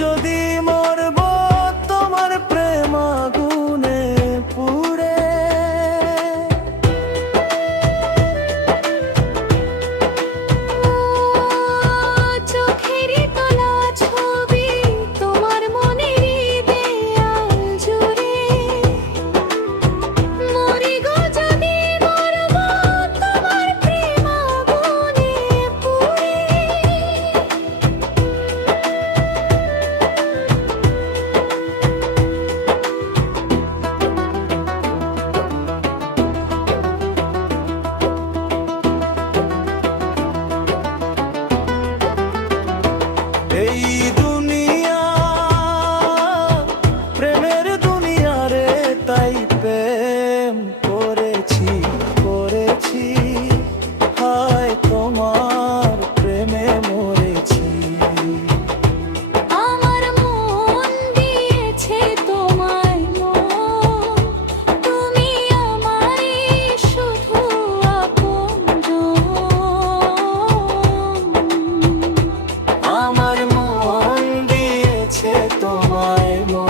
যদি মরব তোমার প্রেম আগুনে পুড়ে। চোখেরই তোলা ছবি তোমার মনেরই দেয়াল জুড়ে। মরি গো যদি মরব তোমার প্রেম আগুনে পুড়ে। এই দুনিয়া প্রেমের দুনিয়া রে, তাই প্রেম করেছি করেছি, হায় তোমার প্রেমে মরেছি। আমার মন দিয়েছে তোমায় মন, তুমি আমারই শুধু আপনজন। আমার মন দিয়েছে তোমায় মন।